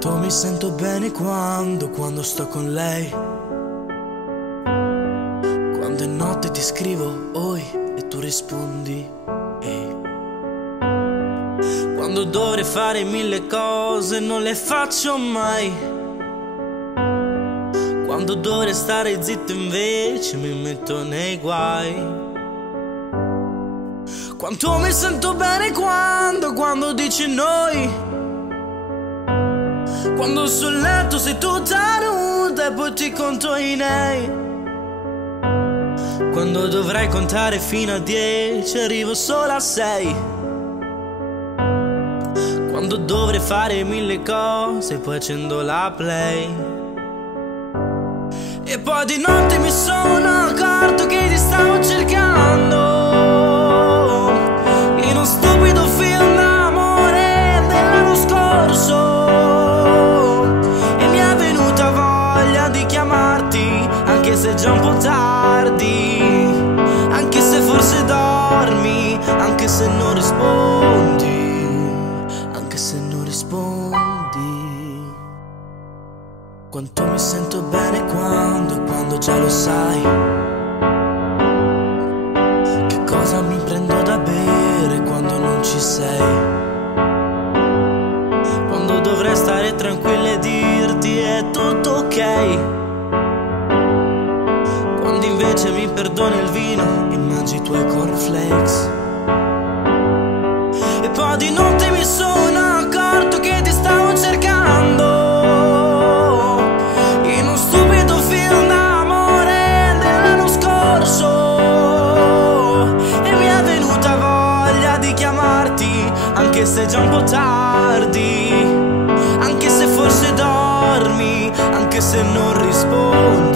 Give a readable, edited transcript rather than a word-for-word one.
Quanto mi sento bene quando sto con lei. Quando è notte ti scrivo oi e tu rispondi ehi. Quando dovrei fare mille cose non le faccio mai. Quando dovrei stare zitto invece mi metto nei guai. Quanto mi sento bene quando dici noi. Quando sul letto sei tutta nuda e poi ti conto i nei. Quando dovrai contare fino a 10 arrivo solo a 6. Quando dovrei fare mille cose poi accendo la play. E poi di notte mi sono accorto che ti stavo cercando in uno stupido film d'amore dell'anno scorso. Anche se è già un po' tardi, anche se forse dormi, anche se non rispondi, anche se non rispondi. Quanto mi sento bene quando già lo sai. Che cosa mi prendo da bere quando non ci sei. Quando dovrei stare tranquilla e dirti è tutto ok. Invece mi perdona il vino e mangi i tuoi cornflakes. E poi di notte mi sono accorto che ti stavo cercando in uno stupido film d'amore dell'anno scorso. E mi è venuta voglia di chiamarti, anche se è già un po' tardi, anche se forse dormi, anche se non rispondi.